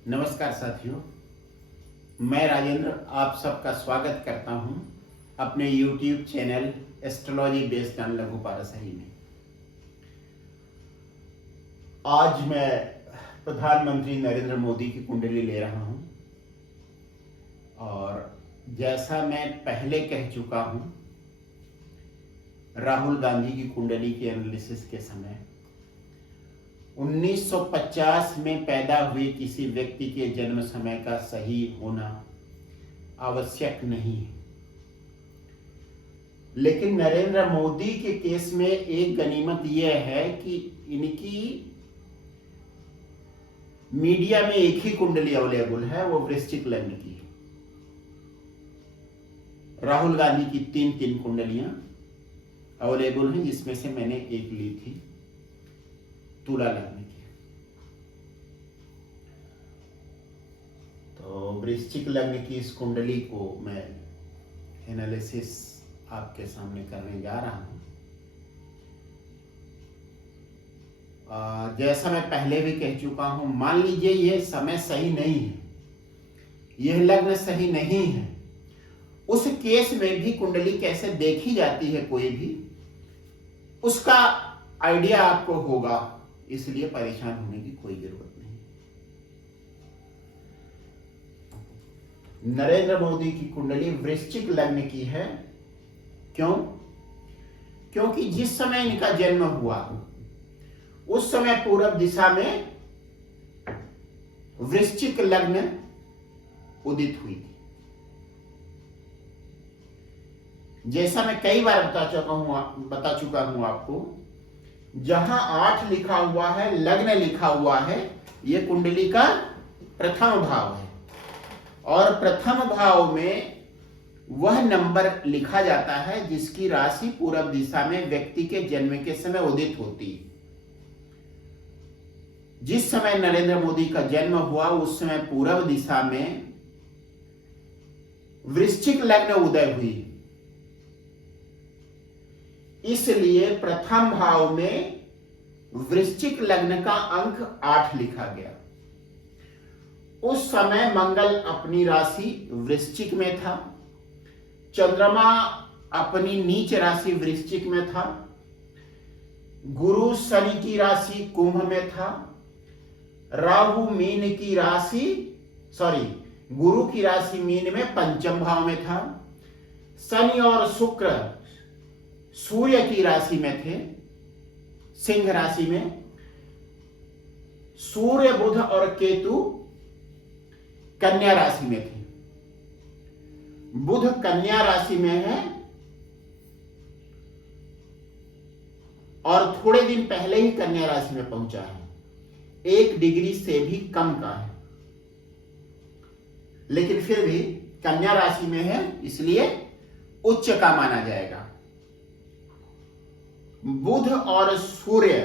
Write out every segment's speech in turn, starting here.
नमस्कार साथियों, मैं राजेंद्र आप सबका स्वागत करता हूं अपने YouTube channel astrology based on लघु पारसही में। आज मैं प्रधानमंत्री नरेंद्र मोदी की कुंडली ले रहा हूं और जैसा मैं पहले कह चुका हूं, राहुल गांधी की कुंडली के एनालिसिस के समय 1950 में पैदा हुए किसी व्यक्ति के जन्म समय का सही होना आवश्यक नहीं है, लेकिन नरेंद्र मोदी के केस में एक गनीमत यह है कि इनकी मीडिया में एक ही कुंडली अवेलेबल है, वो वृश्चिक लग्न की है। राहुल गांधी की तीन कुंडलियां अवेलेबल हैं, जिसमें से मैंने एक ली थी तुला लग्न की। तो वृश्चिक लग्न की इस कुंडली को मैं एनालिसिस आपके सामने करने जा रहा हूं। जैसा मैं पहले भी कह चुका हूं, मान लीजिए यह समय सही नहीं है, यह लग्न सही नहीं है, उस केस में भी कुंडली कैसे देखी जाती है कोई भी उसका आइडिया आपको होगा, इसलिए परेशान होने की कोई जरूरत नहीं। नरेंद्र मोदी की कुंडली वृश्चिक लग्न की है। क्यों? क्योंकि जिस समय इनका जन्म हुआ उस समय पूरब दिशा में वृश्चिक लग्न उदित हुई थी। जैसा मैं कई बार बता चुका हूं आपको, जहां 8 लिखा हुआ है, लग्न लिखा हुआ है, यह कुंडली का प्रथम भाव है और प्रथम भाव में वह नंबर लिखा जाता है जिसकी राशि पूरब दिशा में व्यक्ति के जन्म के समय उदित होती है। जिस समय नरेंद्र मोदी का जन्म हुआ उस समय पूरब दिशा में वृश्चिक लग्न उदय हुई, इसलिए प्रथम भाव में वृश्चिक लग्न का अंक 8 लिखा गया। उस समय मंगल अपनी राशि वृश्चिक में था, चंद्रमा अपनी नीच राशि वृश्चिक में था, गुरु शनि की राशि कुंभ में था, राहु मीन की राशि गुरु की राशि मीन में पंचम भाव में था, शनि और शुक्र सूर्य की राशि में थे सिंह राशि में, सूर्य बुध और केतु कन्या राशि में थे। बुध कन्या राशि में है और थोड़े दिन पहले ही कन्या राशि में पहुंचा है, 1 डिग्री से भी कम का है, लेकिन फिर भी कन्या राशि में है इसलिए उच्च का माना जाएगा। बुध और सूर्य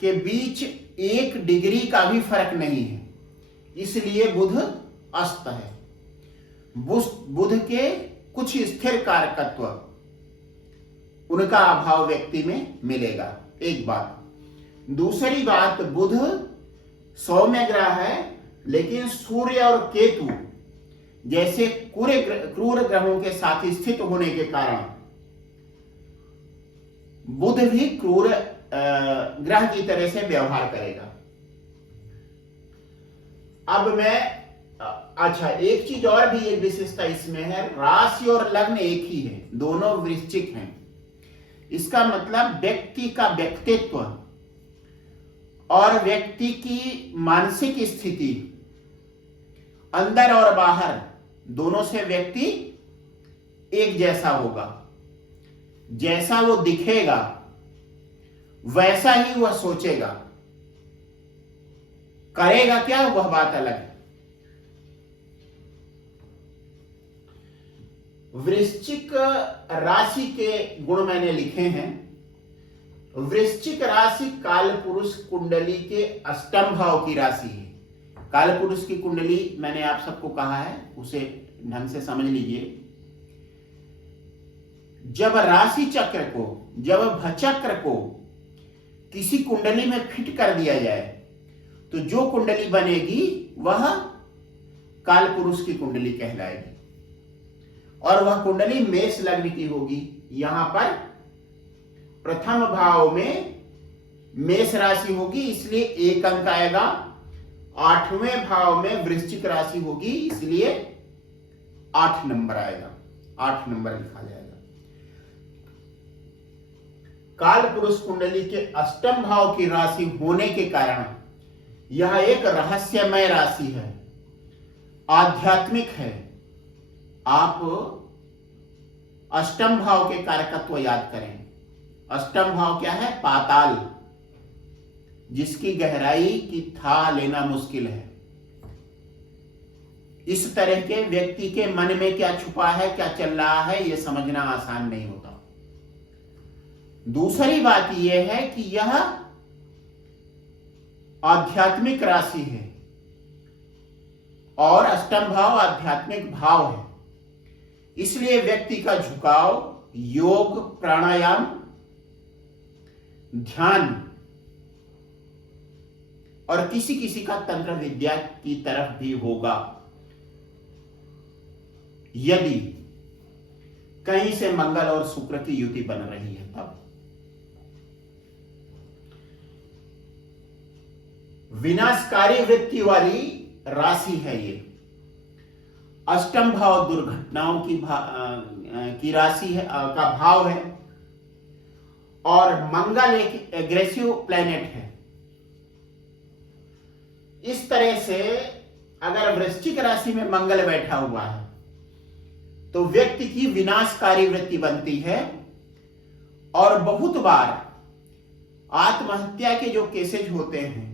के बीच 1 डिग्री का भी फर्क नहीं है, इसलिए बुध अस्त है। बुध के कुछ स्थिर कारकत्व उनका अभाव व्यक्ति में मिलेगा, एक बात। दूसरी बात, बुध सौम्य ग्रह है, लेकिन सूर्य और केतु जैसे क्रूर ग्रहों के साथ स्थित होने के कारण बुध भी क्रूर ग्रह की तरह से व्यवहार करेगा। अब मैं एक चीज और भी, एक विशेषता इसमें है, राशि और लग्न एक ही है, दोनों वृश्चिक हैं। इसका मतलब व्यक्ति का व्यक्तित्व और व्यक्ति की मानसिक स्थिति अंदर और बाहर दोनों से व्यक्ति एक जैसा होगा। जैसा वो दिखेगा वैसा ही वह सोचेगा, करेगा क्या वह बात अलग है। वृश्चिक राशि के गुण मैंने लिखे हैं। वृश्चिक राशि कालपुरुष कुंडली के अष्टम भाव की राशि है। कालपुरुष की कुंडली मैंने आप सबको कहा है, उसे ढंग से समझ लीजिए। जब राशि चक्र को, जब भचक्र को किसी कुंडली में फिट कर दिया जाए तो जो कुंडली बनेगी वह काल पुरुष की कुंडली कहलाएगी, और वह कुंडली मेष लग्न की होगी। यहां पर प्रथम भाव में मेष राशि होगी, इसलिए 1 अंक आएगा। 8वें भाव में वृश्चिक राशि होगी, इसलिए 8 नंबर आएगा, 8 नंबर लिखा जाएगा। काल पुरुष कुंडली के अष्टम भाव की राशि होने के कारण यह एक रहस्यमय राशि है, आध्यात्मिक है। आप अष्टम भाव के कारकत्व याद करें। अष्टम भाव क्या है? पाताल, जिसकी गहराई की था लेना मुश्किल है। इस तरह के व्यक्ति के मन में क्या छुपा है, क्या चल रहा है, यह समझना आसान नहीं होता। दूसरी बात यह है कि यह आध्यात्मिक राशि है और अष्टम भाव आध्यात्मिक भाव है, इसलिए व्यक्ति का झुकाव योग, प्राणायाम, ध्यान और किसी किसी का तंत्र विद्या की तरफ भी होगा, यदि कहीं से मंगल और शुक्र की युति बन रही है तब। विनाशकारी वृत्ति वाली राशि है ये। अष्टम भाव दुर्घटनाओं की राशि है, का भाव है, और मंगल एक एग्रेसिव प्लैनेट है। इस तरह से अगर वृश्चिक राशि में मंगल बैठा हुआ है तो व्यक्ति की विनाशकारी वृत्ति बनती है, और बहुत बार आत्महत्या के जो केसेज होते हैं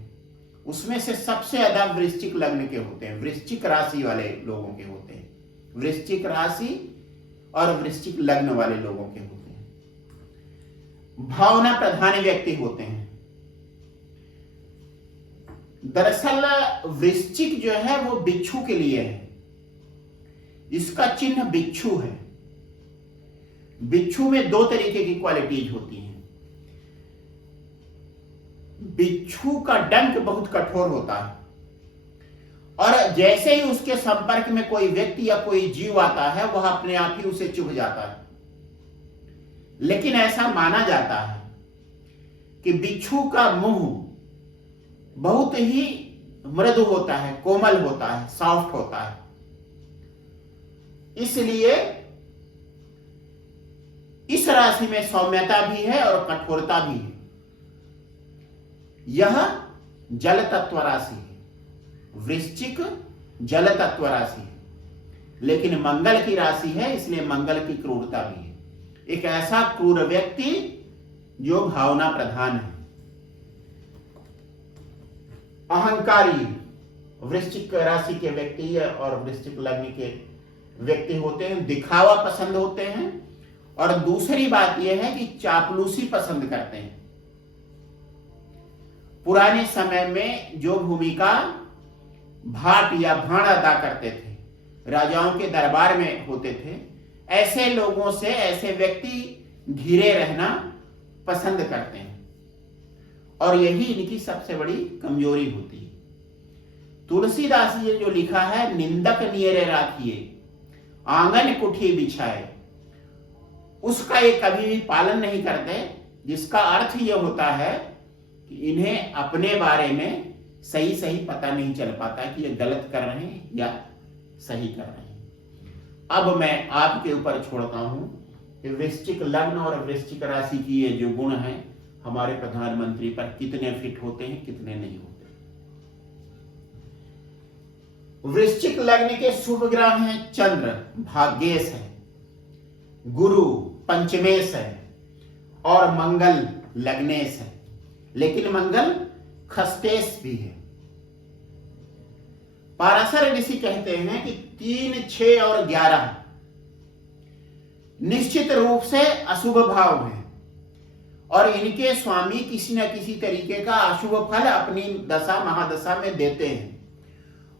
उसमें से सबसे ज्यादा वृश्चिक लग्न के होते हैं, वृश्चिक राशि वाले लोगों के होते हैं। वृश्चिक राशि और वृश्चिक लग्न वाले लोगों के होते हैं। भावना प्रधान व्यक्ति होते हैं। दरअसल वृश्चिक जो है वो बिच्छू के लिए है, इसका चिन्ह बिच्छू है। बिच्छू में 2 तरीके की क्वालिटीज होती हैं। बिच्छू का डंक बहुत कठोर होता है, और जैसे ही उसके संपर्क में कोई व्यक्ति या कोई जीव आता है वह अपने आप ही उसे चुभ जाता है। लेकिन ऐसा माना जाता है कि बिच्छू का मुंह बहुत ही मृदु होता है, कोमल होता है, सॉफ्ट होता है, इसलिए इस राशि में सौम्यता भी है और कठोरता भी है। यह जल तत्व राशि है। वृश्चिक जल तत्व राशि है, लेकिन मंगल की राशि है, इसलिए मंगल की क्रूरता भी है। एक ऐसा क्रूर व्यक्ति जो भावना प्रधान है, अहंकारी वृश्चिक राशि के व्यक्ति और वृश्चिक लग्न के व्यक्ति होते हैं, दिखावा पसंद होते हैं, और दूसरी बात यह है कि चापलूसी पसंद करते हैं। पुराने समय में जो भूमिका भाट या भाण अदा करते थे, राजाओं के दरबार में होते थे, ऐसे लोगों से ऐसे व्यक्ति घिरे रहना पसंद करते हैं, और यही इनकी सबसे बड़ी कमजोरी होती है। तुलसीदास जी ने जो लिखा है, निंदक नियरे राखिए आंगन कुठी बिछाए, उसका ये कभी भी पालन नहीं करते, जिसका अर्थ ये होता है कि इन्हें अपने बारे में सही सही पता नहीं चल पाता कि ये गलत कर रहे हैं या सही कर रहे हैं। अब मैं आपके ऊपर छोड़ता हूं कि वृश्चिक लग्न और वृश्चिक राशि की ये जो गुण हैं हमारे प्रधानमंत्री पर कितने फिट होते हैं, कितने नहीं होते। वृश्चिक लग्न के शुभ ग्रह हैं चंद्र, भाग्येश है, गुरु पंचमेश है, और मंगल लग्नेश है, लेकिन मंगल खस्तेश भी है। पाराशर ऋषि कहते हैं कि 3, 6 और 11 निश्चित रूप से अशुभ भाव हैं, और इनके स्वामी किसी न किसी तरीके का अशुभ फल अपनी दशा महादशा में देते हैं।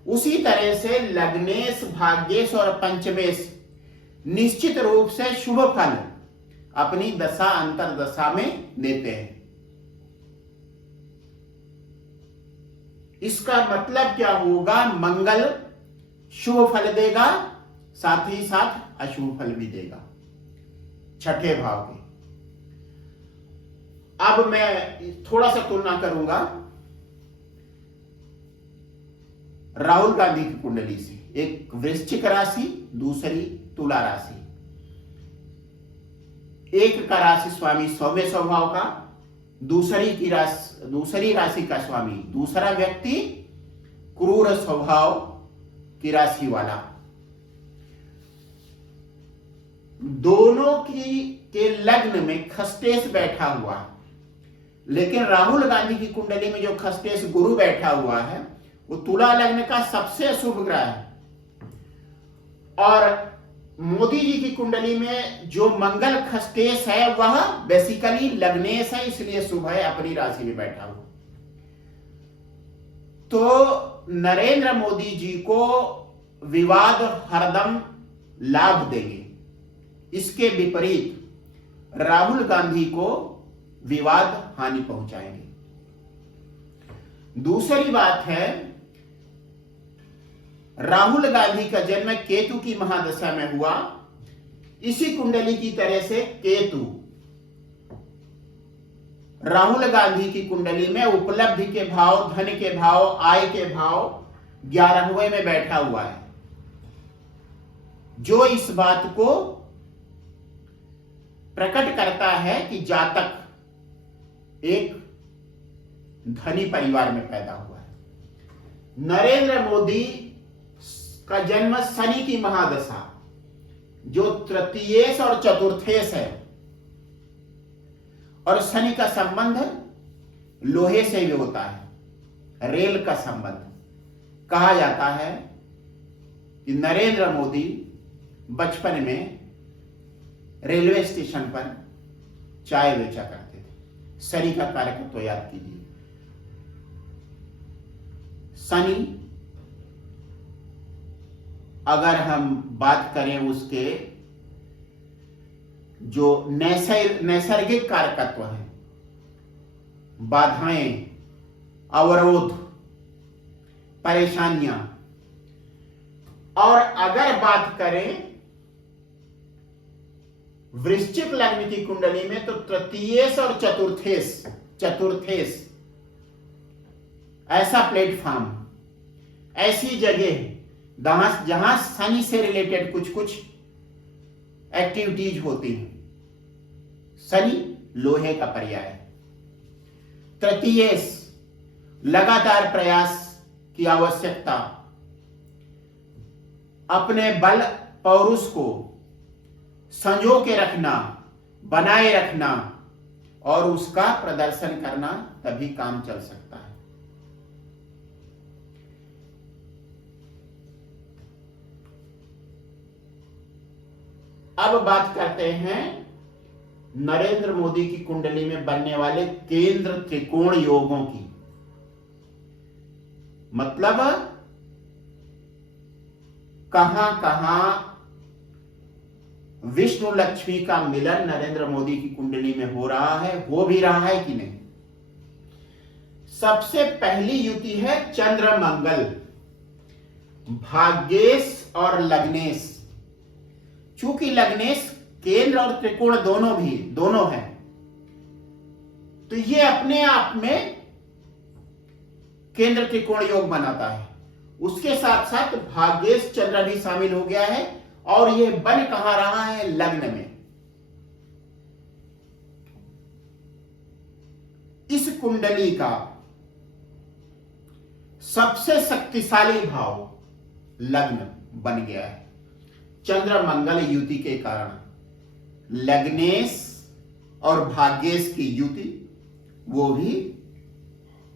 उसी तरह से लग्नेश, भाग्येश और पंचमेश निश्चित रूप से शुभ फल अपनी दशा अंतरदशा में देते हैं। इसका मतलब क्या होगा? मंगल शुभ फल देगा, साथ ही साथ अशुभ फल भी देगा, छठे भाव के। अब मैं थोड़ा सा तुलना करूंगा राहुल गांधी की कुंडली से। एक वृश्चिक राशि, दूसरी तुला राशि। एक का राशि स्वामी 100वें स्वभाव का, दूसरी राशि का स्वामी दूसरा व्यक्ति क्रूर स्वभाव की राशि वाला। दोनों के लग्न में खस्तेश बैठा हुआ है, लेकिन राहुल गांधी की कुंडली में जो खस्तेश गुरु बैठा हुआ है वो तुला लग्न का सबसे अशुभ ग्रह है। और मोदी जी की कुंडली में जो मंगल खस्तेश है वह बेसिकली लग्नेश है, इसलिए शुभ है, अपनी राशि में बैठा हुआ। तो नरेंद्र मोदी जी को विवाद हरदम लाभ देंगे, इसके विपरीत राहुल गांधी को विवाद हानि पहुंचाएंगे। दूसरी बात है, राहुल गांधी का जन्म केतु की महादशा में हुआ। इसी कुंडली की तरह से केतु राहुल गांधी की कुंडली में उपलब्धि के भाव, धन के भाव, आय के भाव 11वें में बैठा हुआ है, जो इस बात को प्रकट करता है कि जातक एक धनी परिवार में पैदा हुआ है। नरेंद्र मोदी का जन्म शनि की महादशा, जो तृतीयेश और चतुर्थेश है, और शनि का संबंध लोहे से भी होता है, रेल का संबंध। कहा जाता है कि नरेंद्र मोदी बचपन में रेलवे स्टेशन पर चाय बेचा करते थे। शनि का कारक तो याद कीजिए। शनि, अगर हम बात करें उसके जो नैसर्गिक कारकत्व है, बाधाएं, अवरोध, परेशानियां, और अगर बात करें वृश्चिक लग्न की कुंडली में तो तृतीयेश और चतुर्थेश ऐसा प्लेटफॉर्म, ऐसी जगह जहां शनि से रिलेटेड कुछ कुछ एक्टिविटीज होती हैं। शनि लोहे का पर्याय है। तृतीयेश लगातार प्रयास की आवश्यकता, अपने बल पौरुष को संजो के रखना, बनाए रखना और उसका प्रदर्शन करना, तभी काम चल सकता है। अब बात करते हैं नरेंद्र मोदी की कुंडली में बनने वाले केंद्र त्रिकोण योगों की। मतलब कहां कहां विष्णु लक्ष्मी का मिलन नरेंद्र मोदी की कुंडली में हो रहा है, हो भी रहा है कि नहीं। सबसे पहली युति है चंद्र मंगल, भाग्येश और लग्नेश। चूंकि लग्नेश केंद्र और त्रिकोण दोनों हैं, तो ये अपने आप में केंद्र त्रिकोण योग बनाता है। उसके साथ साथ भाग्येश चंद्र भी शामिल हो गया है, और ये बन कहां रहा है? लग्न में। इस कुंडली का सबसे शक्तिशाली भाव लग्न बन गया है। चंद्र मंगल युति के कारण लग्नेश और भाग्येश की युति, वो भी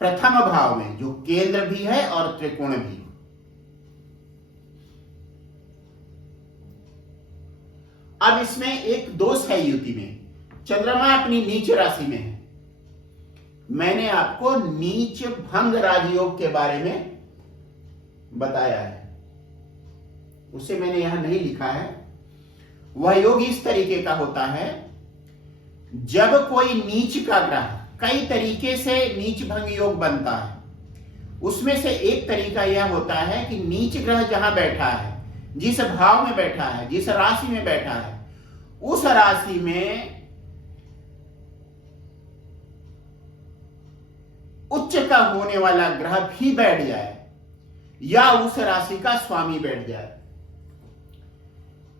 प्रथम भाव में, जो केंद्र भी है और त्रिकोण भी। अब इसमें एक दोष है युति में। चंद्रमा अपनी नीच राशि में है। मैंने आपको नीच भंग राजयोग के बारे में बताया है, उसे मैंने यहां नहीं लिखा है। वह योग इस तरीके का होता है, जब कोई नीच का ग्रह, कई तरीके से नीच भंग योग बनता है। उसमें से एक तरीका यह होता है कि नीच ग्रह जहां बैठा है, जिस भाव में बैठा है, जिस राशि में बैठा है, उस राशि में उच्च का होने वाला ग्रह भी बैठ जाए या उस राशि का स्वामी बैठ जाए।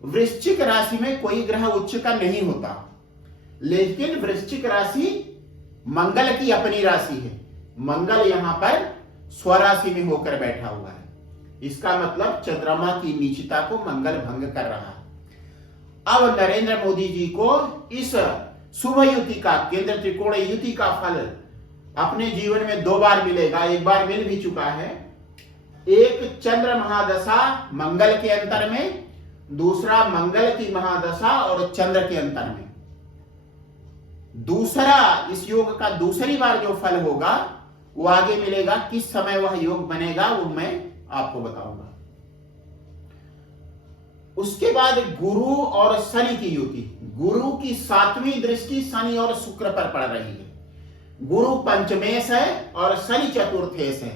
वृश्चिक राशि में कोई ग्रह उच्च का नहीं होता, लेकिन वृश्चिक राशि मंगल की अपनी राशि है। मंगल यहां पर स्वराशि में होकर बैठा हुआ है। इसका मतलब चंद्रमा की नीचता को मंगल भंग कर रहा है। अब नरेंद्र मोदी जी को इस शुभ युति का, केंद्र त्रिकोण युति का फल अपने जीवन में 2 बार मिलेगा। एक बार मिल भी चुका है, एक चंद्र महादशा मंगल के अंतर में, दूसरा मंगल की महादशा और चंद्र के अंतर में। दूसरा, इस योग का दूसरी बार जो फल होगा वो आगे मिलेगा। किस समय वह योग बनेगा वो मैं आपको बताऊंगा। उसके बाद गुरु और शनि की युति। गुरु की 7वीं दृष्टि शनि और शुक्र पर पड़ रही है। गुरु पंचमेश है और शनि चतुर्थेश है।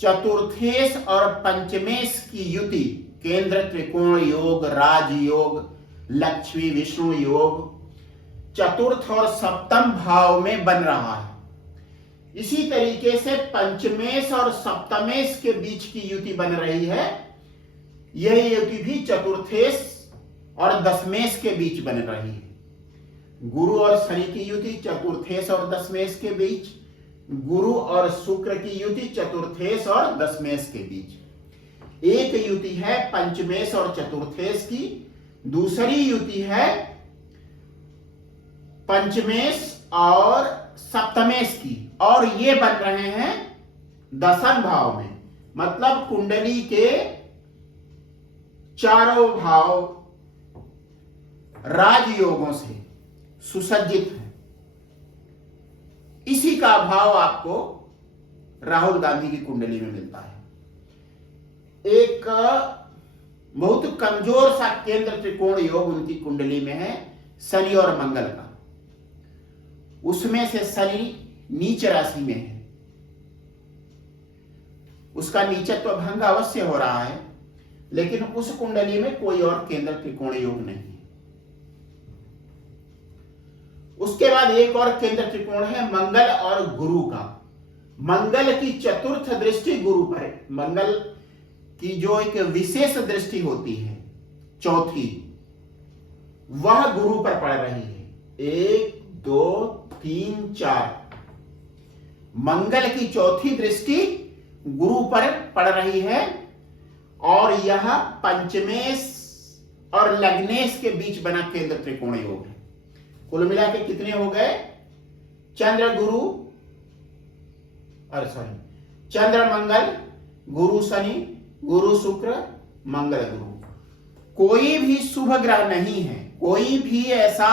चतुर्थेश और पंचमेश की युति केंद्र त्रिकोण योग, राजयोग, लक्ष्मी विष्णु योग चतुर्थ और सप्तम भाव में बन रहा है। इसी तरीके से पंचमेश और सप्तमेश के बीच की युति बन रही है। यह युति भी चतुर्थेश और दशमेश के बीच बन रही है। गुरु और शनि की युति चतुर्थेश और दशमेश के बीच, गुरु और शुक्र की युति चतुर्थेश और दशमेश के बीच। एक युति है पंचमेश और चतुर्थेश की, दूसरी युति है पंचमेश और सप्तमेश की, और ये बन रहे हैं दशम भाव में। मतलब कुंडली के चारों भाव राजयोगों से सुसज्जित है। इसी का भाव आपको राहुल गांधी की कुंडली में मिलता है। एक बहुत कमजोर सा केंद्र त्रिकोण योग उनकी कुंडली में है शनि और मंगल का। उसमें से शनि नीच राशि में है। उसका नीचत्व भंग अवश्य हो रहा है, लेकिन उस कुंडली में कोई और केंद्र त्रिकोण योग नहीं है। उसके बाद एक और केंद्र त्रिकोण है मंगल और गुरु का। मंगल की चतुर्थ दृष्टि गुरु पर है। मंगल की जो एक विशेष दृष्टि होती है चौथी, वह गुरु पर पड़ रही है। 1 2 3 4 मंगल की चौथी दृष्टि गुरु पर पड़ रही है, और यह पंचमेश और लग्नेश के बीच बना केंद्र त्रिकोण योग है। कुल मिला के कितने हो गए? चंद्र गुरु, चंद्र मंगल, गुरु शनि, गुरु शुक्र, मंगल गुरु। कोई भी शुभ ग्रह नहीं है, कोई भी ऐसा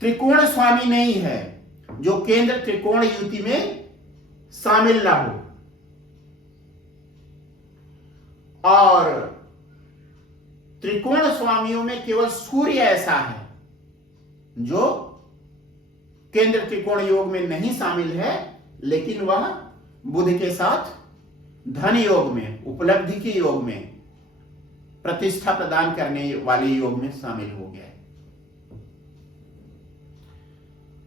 त्रिकोण स्वामी नहीं है जो केंद्र त्रिकोण युति में शामिल ना हो। और त्रिकोण स्वामियों में केवल सूर्य ऐसा है जो केंद्र त्रिकोण योग में नहीं शामिल है, लेकिन वह बुध के साथ धन योग में, उपलब्धि के योग में, प्रतिष्ठा प्रदान करने वाले योग में शामिल हो गया है।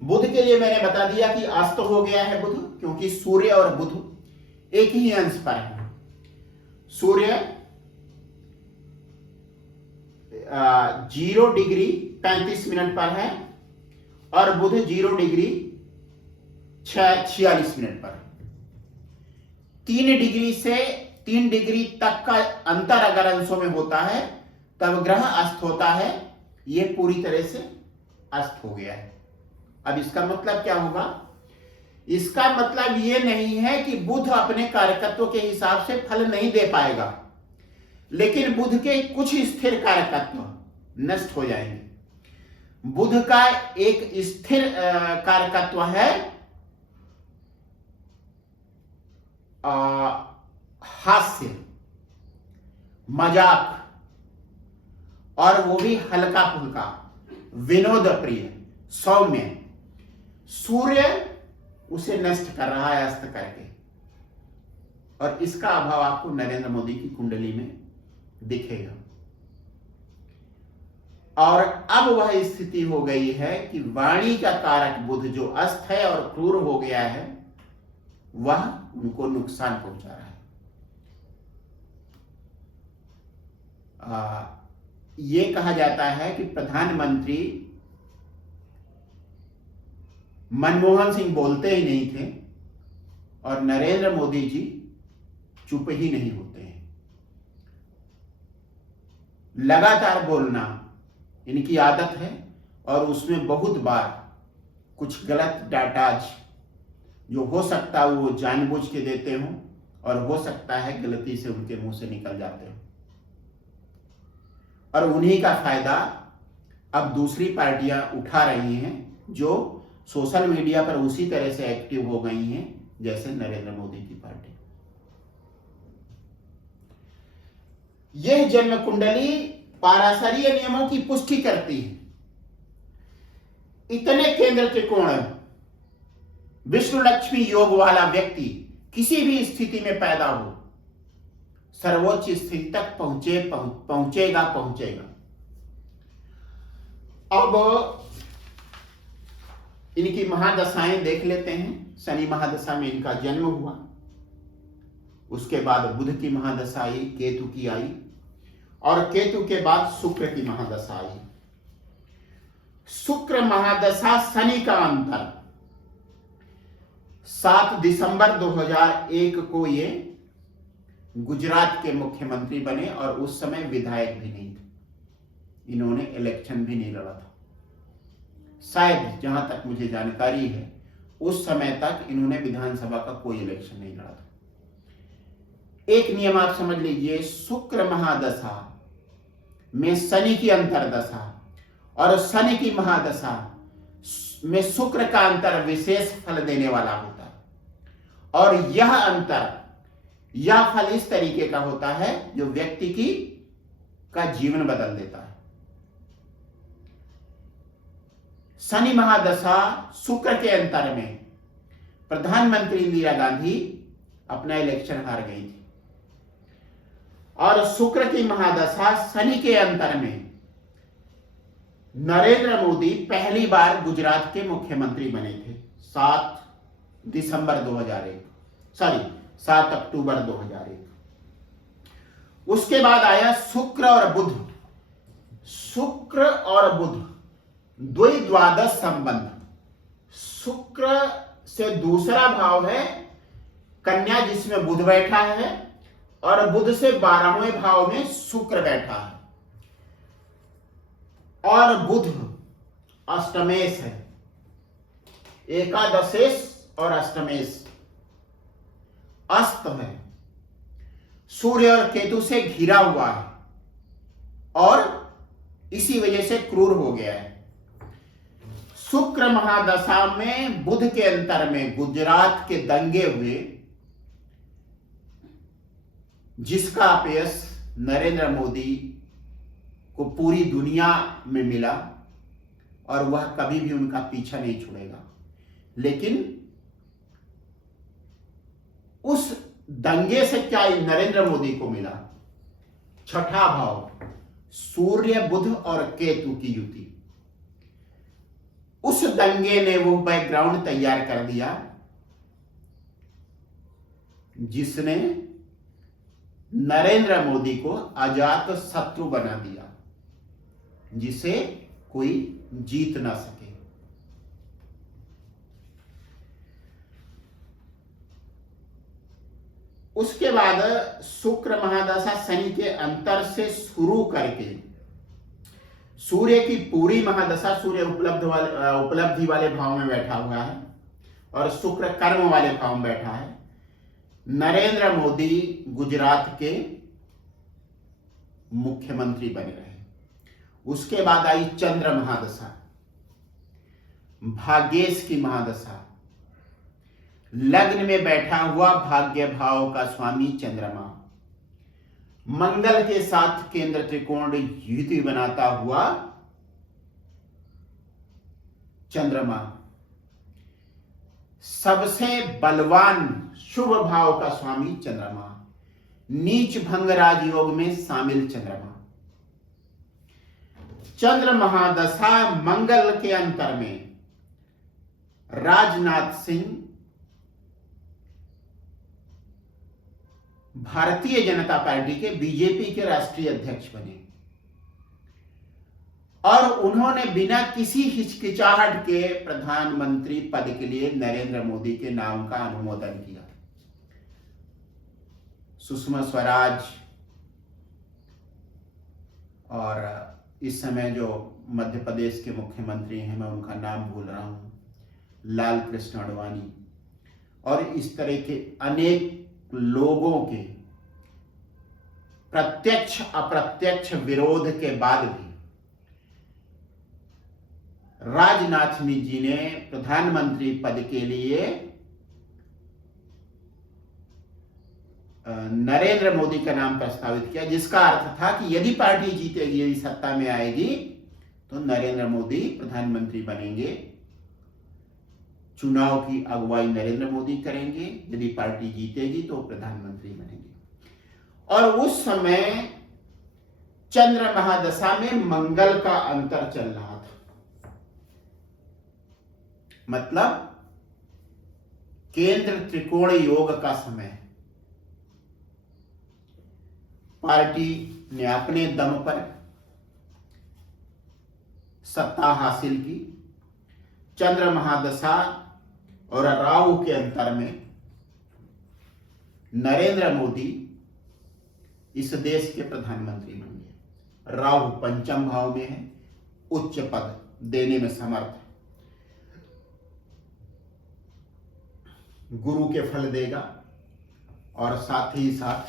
बुध के लिए मैंने बता दिया कि अस्त हो गया है बुध, क्योंकि सूर्य और बुध एक ही अंश पर है। सूर्य 0 डिग्री 35 मिनट पर है और बुध 0 डिग्री 46 मिनट पर है। 3 डिग्री से 3 डिग्री तक का अंतर अगर अंशों में होता है तब ग्रह अस्त होता है। यह पूरी तरह से अस्त हो गया है। अब इसका मतलब क्या होगा? इसका मतलब यह नहीं है कि बुध अपने कारकत्व के हिसाब से फल नहीं दे पाएगा, लेकिन बुध के कुछ स्थिर कारकत्व नष्ट हो जाएंगे। बुध का एक स्थिर कारकत्व है हास्य, मजाक, और वो भी हल्का फुल्का, विनोद प्रिय, सौम्य। सूर्य उसे नष्ट कर रहा है अस्त करके। और इसका अभाव आपको नरेंद्र मोदी की कुंडली में दिखेगा। और अब वह स्थिति हो गई है कि वाणी का कारक बुध जो अस्त है और क्रूर हो गया है, वह उनको नुकसान पहुंचा रहा है। ये कहा जाता है कि प्रधानमंत्री मनमोहन सिंह बोलते ही नहीं थे और नरेंद्र मोदी जी चुप ही नहीं होते हैं। लगातार बोलना इनकी आदत है और उसमें बहुत बार कुछ गलत डाटाज जो हो सकता है वो जानबूझ के देते हों और हो सकता है गलती से उनके मुंह से निकल जाते हों, और उन्हीं का फायदा अब दूसरी पार्टियां उठा रही हैं जो सोशल मीडिया पर उसी तरह से एक्टिव हो गई हैं जैसे नरेंद्र मोदी की पार्टी। यह जन्म कुंडली पाराशरीय नियमों की पुष्टि करती है। इतने केंद्र त्रिकोण विष्णु लक्ष्मी योग वाला व्यक्ति किसी भी स्थिति में पैदा हो, सर्वोच्च स्थिति तक पहुंचेगा। अब इनकी महादशाएं देख लेते हैं। शनि महादशा में इनका जन्म हुआ, उसके बाद बुध की महादशा आई, केतु की आई, और केतु के बाद शुक्र की महादशा आई। शुक्र महादशा शनि का अंतर 7 दिसंबर 2001 को ये गुजरात के मुख्यमंत्री बने और उस समय विधायक भी नहीं थे, इन्होंने इलेक्शन भी नहीं लड़ा था। शायद जहां तक मुझे जानकारी है उस समय तक इन्होंने विधानसभा का कोई इलेक्शन नहीं लड़ा था। एक नियम आप समझ लीजिए, शुक्र महादशा में शनि की अंतरदशा और शनि की महादशा में शुक्र का अंतर विशेष फल देने वाला होता है, और यह अंतर, यह फल इस तरीके का होता है जो व्यक्ति का जीवन बदल देता है। शनि महादशा शुक्र के अंतर में प्रधानमंत्री इंदिरा गांधी अपना इलेक्शन हार गई थी, और शुक्र की महादशा शनि के अंतर में नरेंद्र मोदी पहली बार गुजरात के मुख्यमंत्री बने थे 7 अक्टूबर 2001। उसके बाद आया शुक्र और बुध। शुक्र और बुध द्विद्वादश संबंध। शुक्र से दूसरा भाव है कन्या जिसमें बुध बैठा है, और बुध से 12वें भाव में शुक्र बैठा है, और बुध अष्टमेश है, एकादशेश और अष्टमेश अस्त है, सूर्य और केतु से घिरा हुआ है और इसी वजह से क्रूर हो गया है। शुक्र महादशा में बुध के अंतर में गुजरात के दंगे हुए, जिसका अपयश नरेंद्र मोदी को पूरी दुनिया में मिला और वह कभी भी उनका पीछा नहीं छोड़ेगा। लेकिन उस दंगे से क्या नरेंद्र मोदी को मिला? छठा भाव, सूर्य बुध और केतु की युति। उस दंगे ने वो बैकग्राउंड तैयार कर दिया जिसने नरेंद्र मोदी को अजात शत्रु बना दिया, जिसे कोई जीत ना सके। उसके बाद शुक्र महादशा शनि के अंतर से शुरू करके सूर्य की पूरी महादशा, सूर्य उपलब्धि वाले भाव में बैठा हुआ है और शुक्र कर्म वाले भाव में बैठा है। नरेंद्र मोदी गुजरात के मुख्यमंत्री बने रहे। उसके बाद आई चंद्र महादशा, भाग्येश की महादशा। लग्न में बैठा हुआ भाग्य भाव का स्वामी चंद्रमा, मंगल के साथ केंद्र त्रिकोण युति बनाता हुआ चंद्रमा, सबसे बलवान शुभ भाव का स्वामी चंद्रमा, नीच भंग राजयोग में शामिल चंद्रमा। चंद्र महादशा मंगल के अंतर में राजनाथ सिंह भारतीय जनता पार्टी के बीजेपी के राष्ट्रीय अध्यक्ष बने और उन्होंने बिना किसी हिचकिचाहट के प्रधानमंत्री पद के लिए नरेंद्र मोदी के नाम का अनुमोदन किया। सुषमा स्वराज और इस समय जो मध्य प्रदेश के मुख्यमंत्री हैं, मैं उनका नाम भूल रहा हूं, लाल कृष्ण आडवाणी, और इस तरह के अनेक लोगों के प्रत्यक्ष अप्रत्यक्ष विरोध के बाद भी राजनाथ जी ने प्रधानमंत्री पद के लिए नरेंद्र मोदी का नाम प्रस्तावित किया, जिसका अर्थ था कि यदि पार्टी जीतेगी, यदि सत्ता में आएगी, तो नरेंद्र मोदी प्रधानमंत्री बनेंगे, चुनाव की अगुवाई नरेंद्र मोदी करेंगे, यदि पार्टी जीतेगी तो प्रधानमंत्री बनेंगे। और उस समय चंद्र महादशा में मंगल का अंतर चल रहा था, मतलब केंद्र त्रिकोण योग का समय। पार्टी ने अपने दम पर सत्ता हासिल की। चंद्र महादशा और राहु के अंतर में नरेंद्र मोदी इस देश के प्रधानमंत्री बन गए। राहु पंचम भाव में है, उच्च पद देने में समर्थ है, गुरु के फल देगा, और साथ ही साथ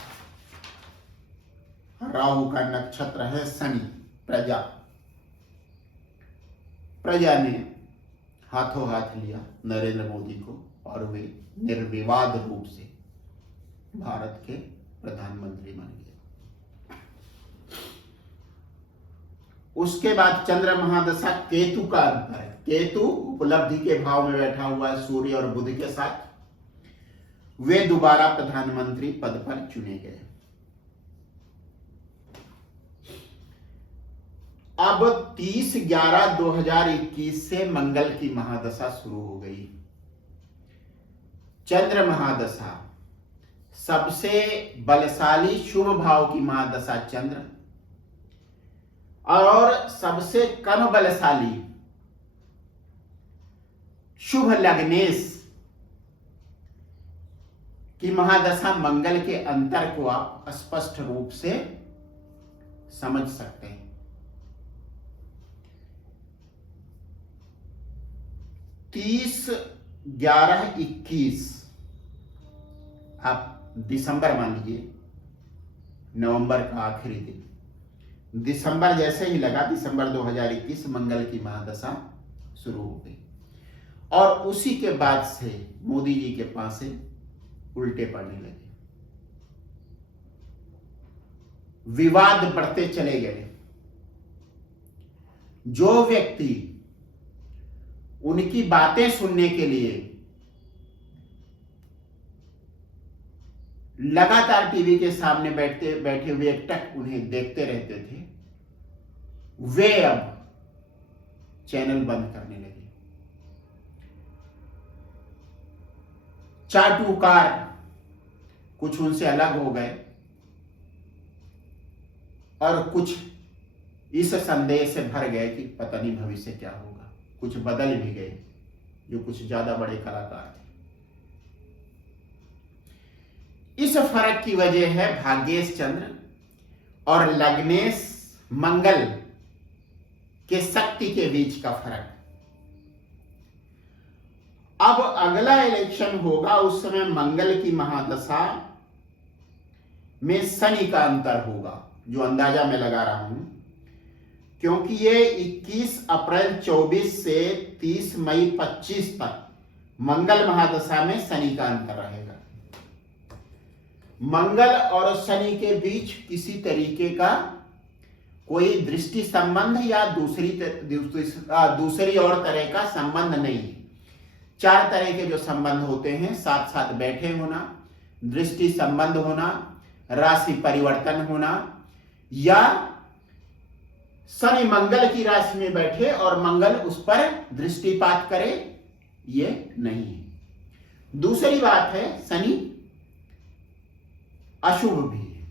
राहु का नक्षत्र है शनि, प्रजा। प्रजा ने हाथों हाथ लिया नरेंद्र मोदी को और वे निर्विवाद रूप से भारत के प्रधानमंत्री बन गए। उसके बाद चंद्र महादशा केतु का अंतर है। केतु उपलब्धि के भाव में बैठा हुआ है सूर्य और बुध के साथ। वे दोबारा प्रधानमंत्री पद पर चुने गए। अब 30/11/2021 से मंगल की महादशा शुरू हो गई। चंद्र महादशा सबसे बलशाली शुभ भाव की महादशा चंद्र, और सबसे कम बलशाली शुभ लग्नेश की महादशा मंगल के अंतर को आप स्पष्ट रूप से समझ सकते हैं। 30/11/21 आप दिसंबर मान लीजिए, नवंबर का आखिरी दिन, दिसंबर जैसे ही लगा, दिसंबर 2021 मंगल की महादशा शुरू हो गई। और उसी के बाद से मोदी जी के पास से उल्टे पड़ने लगे, विवाद बढ़ते चले गए। जो व्यक्ति उनकी बातें सुनने के लिए लगातार टीवी के सामने बैठे हुए एकटक उन्हें देखते रहते थे, वे अब चैनल बंद करने लगे। चाटुकार कुछ उनसे अलग हो गए और कुछ इस संदेह से भर गए कि पता नहीं भविष्य क्या होगा। कुछ बदल भी गए, जो कुछ ज्यादा बड़े कलाकार थे। इस फर्क की वजह है भाग्येश चंद्र और लग्नेश मंगल के शक्ति के बीच का फर्क। अब अगला इलेक्शन होगा, उस समय मंगल की महादशा में शनि का अंतर होगा, जो अंदाजा मैं लगा रहा हूं, क्योंकि ये 21 अप्रैल 24 से 30 मई 25 तक मंगल महादशा में शनि का अंतर रहेगा। मंगल और शनि के बीच किसी तरीके का कोई दृष्टि संबंध या दूसरी और तरह का संबंध नहीं है। 4 तरह के जो संबंध होते हैं, साथ साथ बैठे होना, दृष्टि संबंध होना, राशि परिवर्तन होना, या शनि मंगल की राशि में बैठे और मंगल उस पर दृष्टिपात करे, ये नहीं है। दूसरी बात है, शनि अशुभ भी है,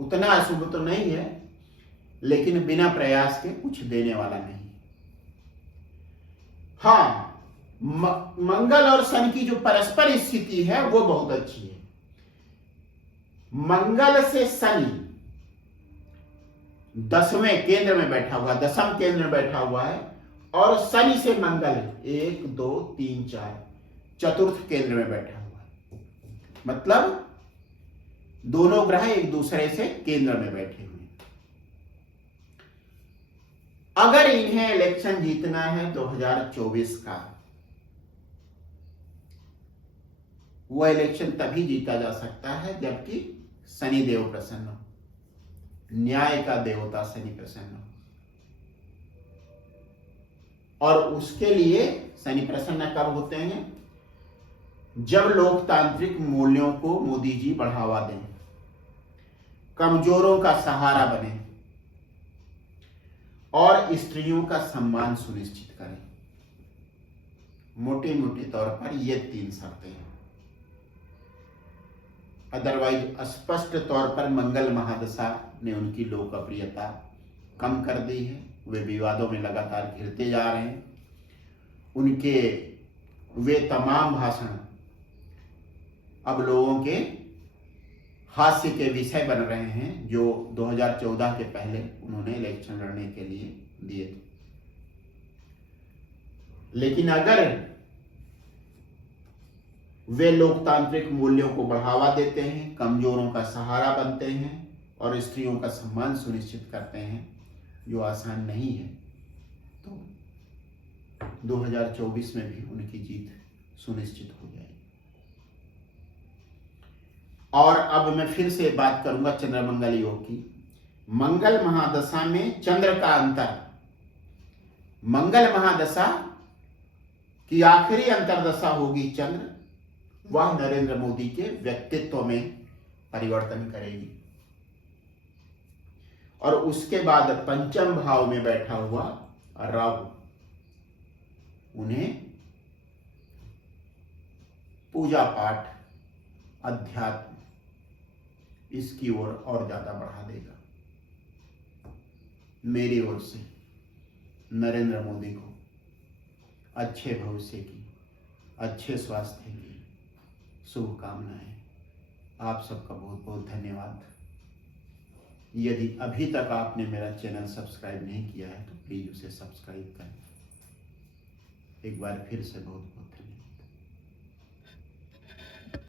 उतना अशुभ तो नहीं है, लेकिन बिना प्रयास के कुछ देने वाला नहीं। हाँ, मंगल और शनि की जो परस्पर स्थिति है वो बहुत अच्छी है। मंगल से शनि 10वें केंद्र में बैठा हुआ, 10म केंद्र में बैठा हुआ है, और शनि से मंगल 1 2 3 4 चतुर्थ केंद्र में बैठा हुआ है। मतलब दोनों ग्रह एक दूसरे से केंद्र में बैठे हुए हैं। अगर इन्हें इलेक्शन जीतना है 2024 का, वह इलेक्शन तभी जीता जा सकता है जबकि शनि देव प्रसन्न हो, न्याय का देवता शनि प्रसन्न हो। और उसके लिए शनि प्रसन्न कब होते हैं? जब लोकतांत्रिक मूल्यों को मोदी जी बढ़ावा दें, कमजोरों का सहारा बने और स्त्रियों का सम्मान सुनिश्चित करें। मोटे मोटे तौर पर ये 3 शर्तें हैं। अदरवाइज स्पष्ट तौर पर मंगल महादशा ने उनकी लोकप्रियता कम कर दी है। वे विवादों में लगातार घिरते जा रहे हैं। उनके वे तमाम भाषण अब लोगों के हास्य के विषय बन रहे हैं जो 2014 के पहले उन्होंने इलेक्शन लड़ने के लिए दिए थे। लेकिन अगर वे लोकतांत्रिक मूल्यों को बढ़ावा देते हैं, कमजोरों का सहारा बनते हैं और स्त्रियों का सम्मान सुनिश्चित करते हैं, जो आसान नहीं है, तो 2024 में भी उनकी जीत सुनिश्चित हो जाएगी। और अब मैं फिर से बात करूंगा चंद्र मंगल योग की। मंगल महादशा में चंद्र का अंतर, मंगल महादशा की आखिरी अंतरदशा होगी चंद्र, वह नरेंद्र मोदी के व्यक्तित्व में परिवर्तन करेगी। और उसके बाद 5म भाव में बैठा हुआ राहु उन्हें पूजा पाठ, अध्यात्म, इसकी ओर और ज्यादा बढ़ा देगा। मेरी ओर से नरेंद्र मोदी को अच्छे भविष्य की, अच्छे स्वास्थ्य की शुभकामनाएं। आप सबका बहुत बहुत धन्यवाद। यदि अभी तक आपने मेरा चैनल सब्सक्राइब नहीं किया है तो प्लीज उसे सब्सक्राइब करें। एक बार फिर से बहुत बहुत धन्यवाद।